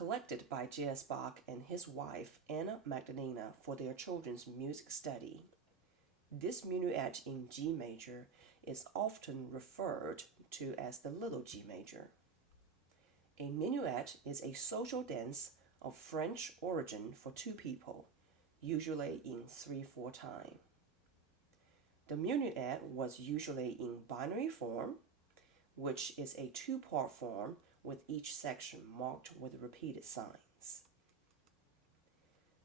collected by J.S. Bach and his wife Anna Magdalena for their children's music study. This minuet in G major is often referred to as the Little G major. A minuet is a social dance of French origin for two people, usually in 3/4 time. The minuet was usually in binary form, which is a two-part form with each section marked with repeated signs.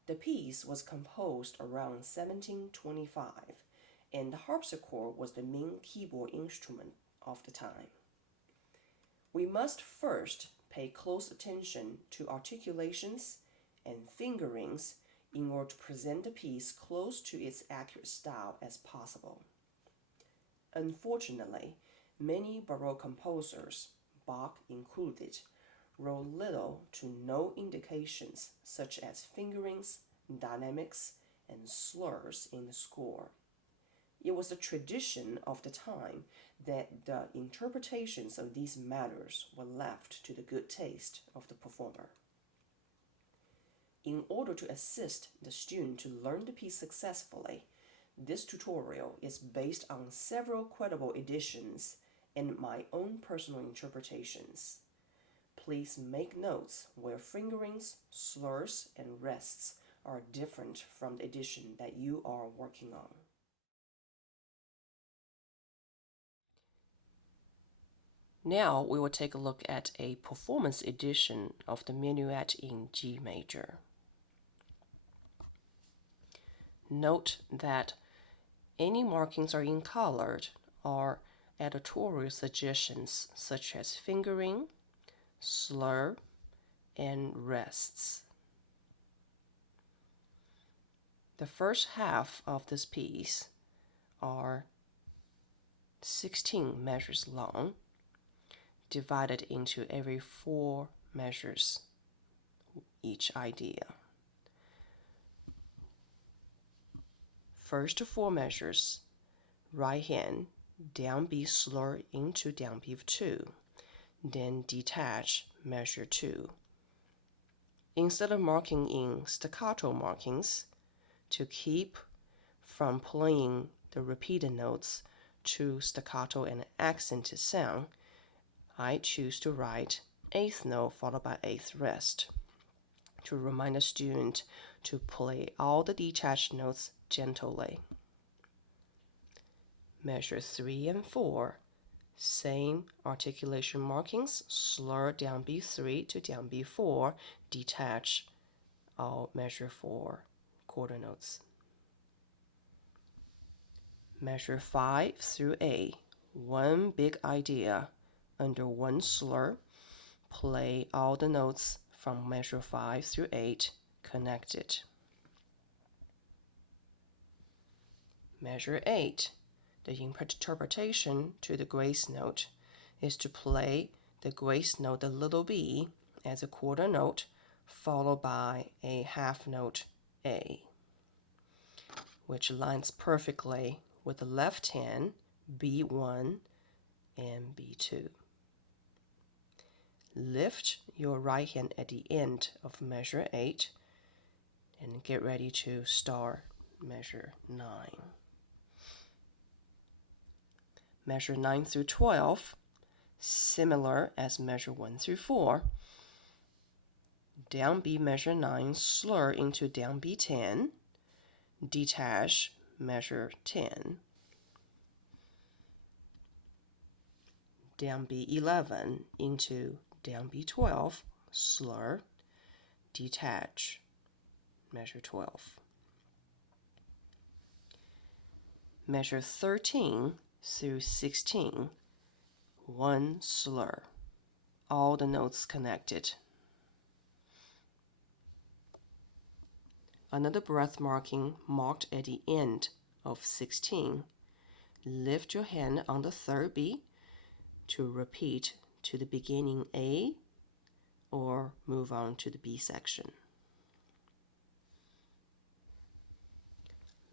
The piece was composed around 1725, and the harpsichord was the main keyboard instrument of the time. We must first pay close attention to articulations and fingerings in order to present the piece close to its accurate style as possible. Unfortunately, many Baroque composers, Bach included, wrote little to no indications such as fingerings, dynamics, and slurs in the score. It was a tradition of the time that the interpretations of these matters were left to the good taste of the performer. In order to assist the student to learn the piece successfully, this tutorial is based on several credible editions and my own personal interpretations. Please make notes where fingerings, slurs, and rests are different from the edition that you are working on. Now we will take a look at a performance edition of the minuet in G major. Note that any markings are in colored or editorial suggestions such as fingering, slur, and rests. The first half of this piece are 16 measures long, divided into every 4 measures each idea. First 4 measures, right hand, down B slur into down B of 2, then detach measure 2. Instead of marking in staccato markings, to keep from playing the repeated notes to staccato and accented sound, I choose to write 8th note followed by 8th rest to remind the student to play all the detached notes gently. Measure 3 and 4, same articulation markings, slur down B3 to down B4, detach all measure 4 quarter notes. Measure 5 through A, one big idea under one slur, play all the notes from measure 5 through 8 connected. Measure 8, the interpretation to the grace note is to play the grace note, the little b, as a quarter note, followed by a half note A, which lines perfectly with the left hand B1 and B2. Lift your right hand at the end of measure 8 and get ready to start measure 9. Measure 9 through 12, similar as measure 1 through 4. Down B measure 9, slur into down B10, detach measure 10. Down B11 into down B12, slur, detach measure 12. Measure 13 through 16, one slur, all the notes connected. Another breath marking marked at the end of 16. Lift your hand on the third B to repeat to the beginning A or move on to the B section.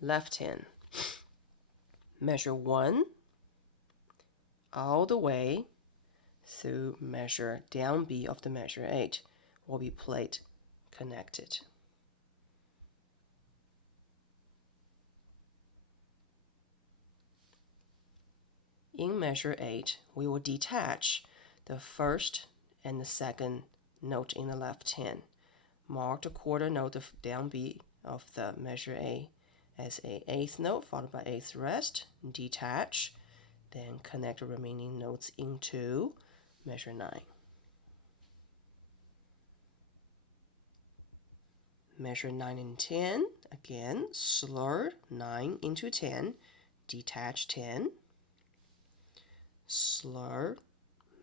Left hand. Measure 1 all the way through measure down B of the measure 8, will be played connected. In measure 8, we will detach the first and the second note in the left hand. Mark the quarter note, the downbeat of the measure A, as a eighth note followed by eighth rest. Detach, then connect the remaining notes into measure 9. Measure 9 and 10, again, slur 9 into 10, detach 10, slur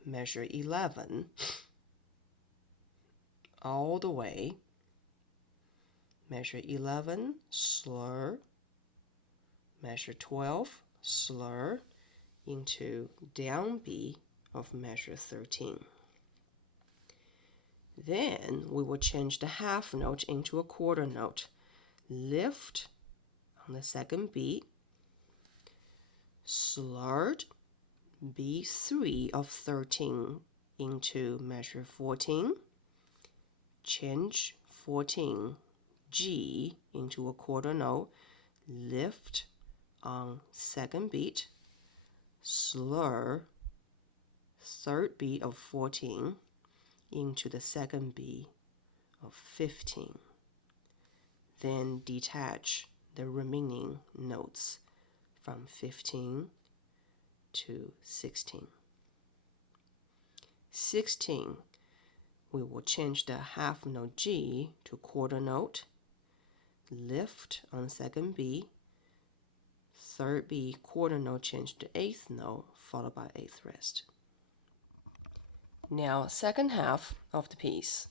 measure 11, all the way, measure 11, slur, measure 12, slur, into down B of measure 13. Then we will change the half note into a quarter note. Lift on the second beat, slurred B3 of 13 into measure 14, change 14 G into a quarter note, lift on second beat, slur third beat of 14 into the second beat of 15. Then detach the remaining notes from 15 to 16. 16, we will change the half note G to quarter note, lift on second B, third B, quarter note change to eighth note, followed by eighth rest. Now, second half of the piece,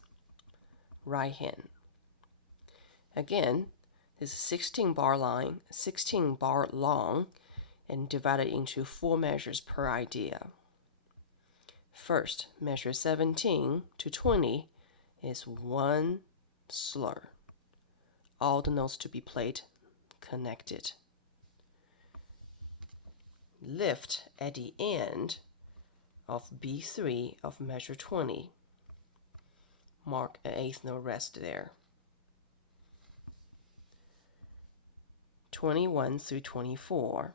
right hand. Again, this is 16 bar line, 16 bar long, and divided into 4 measures per idea. First, measure 17 to 20 is 1 slur. All the notes to be played connected. Lift at the end of B3 of measure 20. Mark an eighth note rest there. 21 through 24.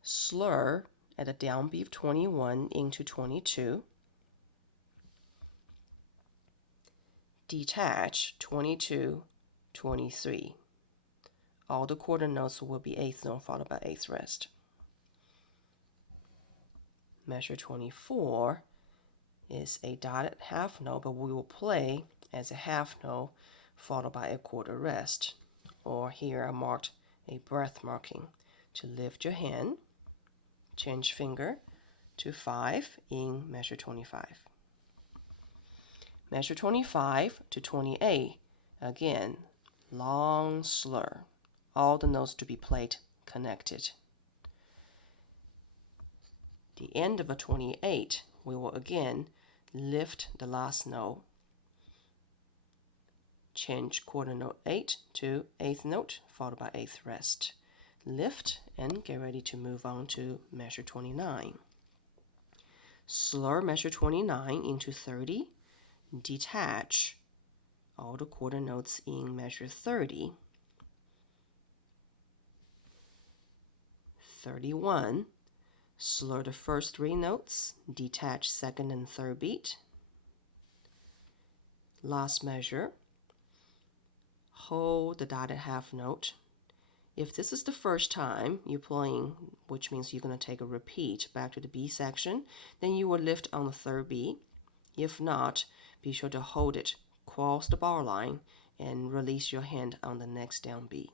Slur at the downbeat of 21 into 22. Detach 22, 23. All the quarter notes will be eighth note followed by eighth rest. Measure 24 is a dotted half note, but we will play as a half note followed by a quarter rest. Or here I marked a breath marking to lift your hand, change finger to 5 in measure 25. Measure 25 to 28, again, long slur. All the notes to be played connected. The end of a 28, we will again lift the last note, change quarter note 8 to eighth note, followed by eighth rest. Lift and get ready to move on to measure 29. Slur measure 29 into 30, detach all the quarter notes in measure 30. 31, slur the first 3 notes, detach second and third beat. Last measure, hold the dotted half note. If this is the first time you're playing, which means you're going to take a repeat back to the B section, then you will lift on the third beat. If not, be sure to hold it, cross the bar line, and release your hand on the next down beat.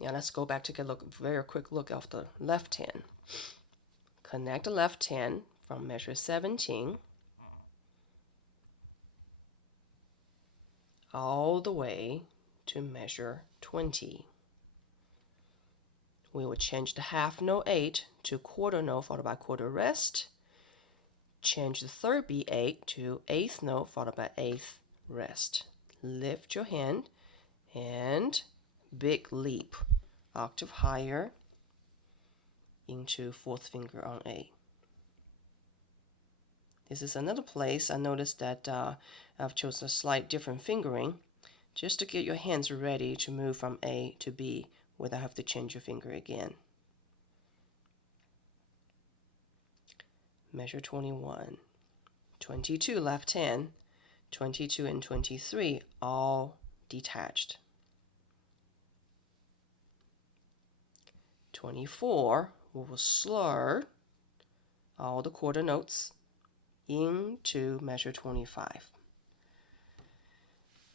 Now let's go back to get a very quick look of the left hand. Connect the left hand from measure 17 all the way to measure 20. We will change the half note 8 to quarter note followed by quarter rest. Change the third beat 8 to eighth note followed by eighth rest. Lift your hand and big leap, octave higher into fourth finger on A. This is another place I noticed that I've chosen a slight different fingering just to get your hands ready to move from A to B without having to change your finger again. Measure 21. 22 left hand, 22 and 23 all detached. 24 we will slur all the quarter notes into measure 25.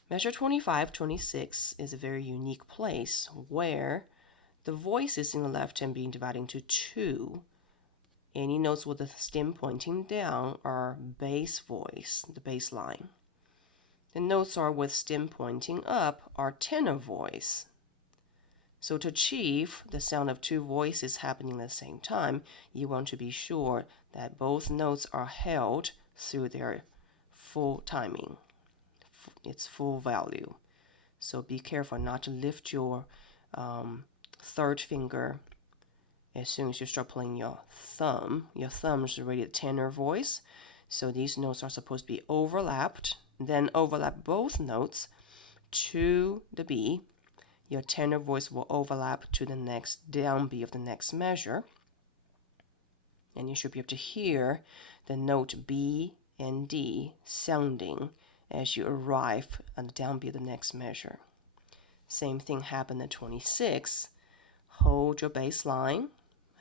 Measure 25, 26 is a very unique place where the voices in the left hand being divided into two. Any notes with the stem pointing down are bass voice, the bass line. The notes are with stem pointing up are tenor voice. So to achieve the sound of two voices happening at the same time, you want to be sure that both notes are held through their full timing, its full value. So be careful not to lift your third finger as soon as you start playing your thumb. Your thumb is already a tenor voice, so these notes are supposed to be overlapped, then overlap both notes to the B. Your tenor voice will overlap to the next down B of the next measure, and you should be able to hear the note B and D sounding as you arrive at the down B of the next measure. Same thing happened at 26. Hold your bass line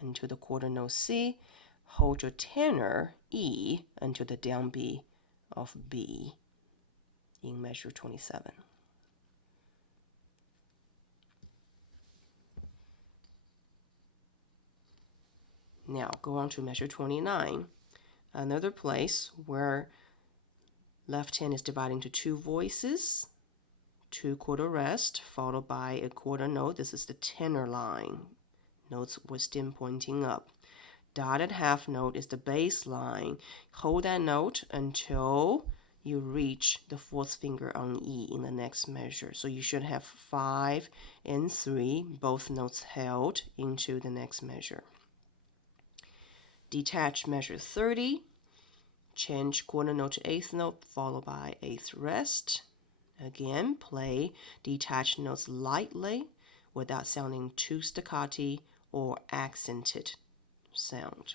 until the quarter note C. Hold your tenor E until the down B of B in measure 27. Now go on to measure 29, another place where left hand is divided into two voices, two quarter rest, followed by a quarter note. This is the tenor line, notes with stem pointing up. Dotted half note is the bass line. Hold that note until you reach the fourth finger on E in the next measure. So you should have 5 and 3, both notes held into the next measure. Detach measure 30, change quarter note to eighth note, followed by eighth rest. Again, play detached notes lightly without sounding too staccato or accented sound.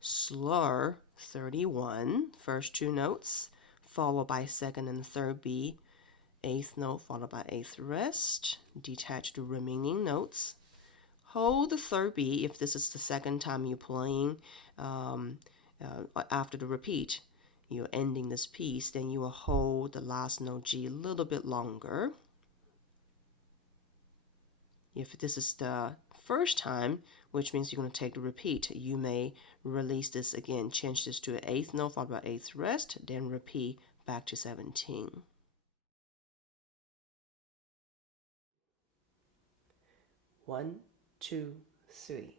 Slur 31, first two notes, followed by second and third B, eighth note followed by eighth rest. Detach the remaining notes. Hold the third B if this is the second time you're playing after the repeat. You're ending this piece, then you will hold the last note G a little bit longer. If this is the first time, which means you're going to take the repeat, you may release this again, change this to an eighth note followed by eighth rest, then repeat back to 17. One, two, three.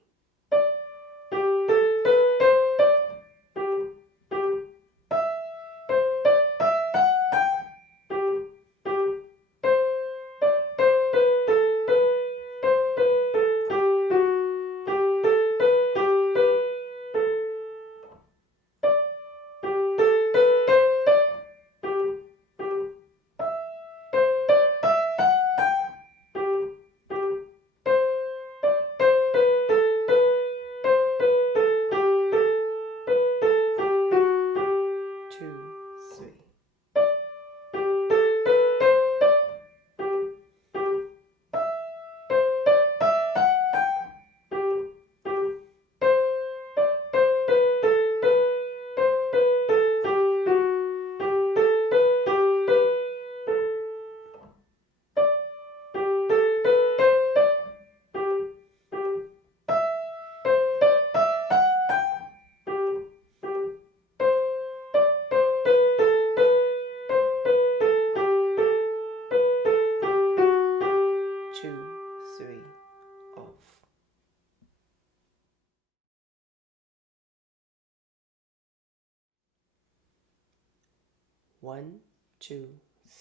One, two,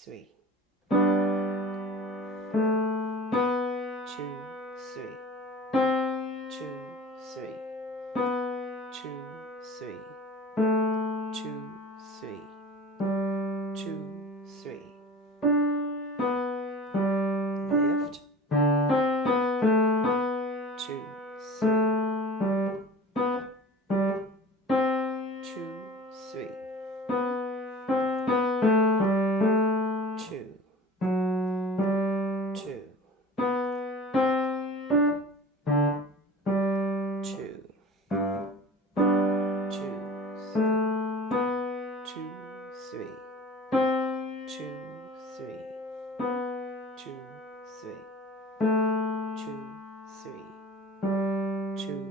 three. 2, 3. 2, 3. 2, 3. 2, 3, 2, 3. Lift, 2, 3, 2, 3, 2, 2, 2,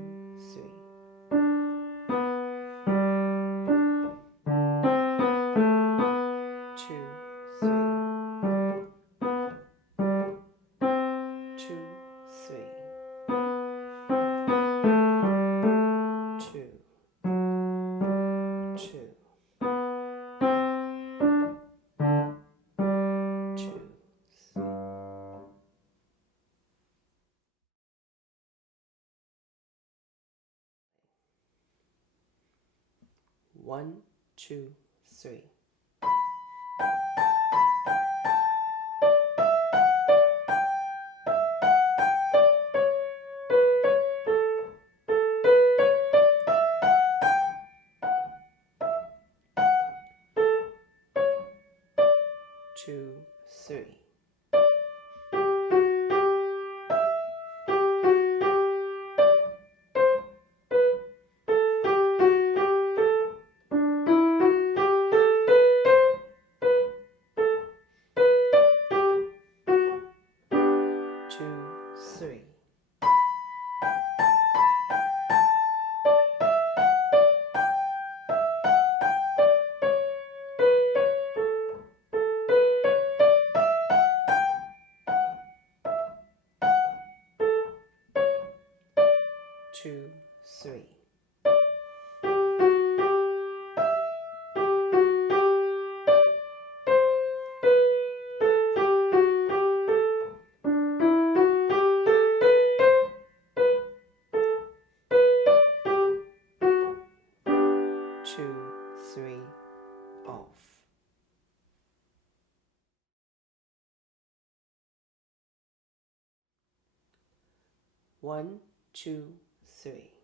1, 2, 3. 2, 3. 2, 3. 2, 3. 2, 3, off. 1, 2, 3.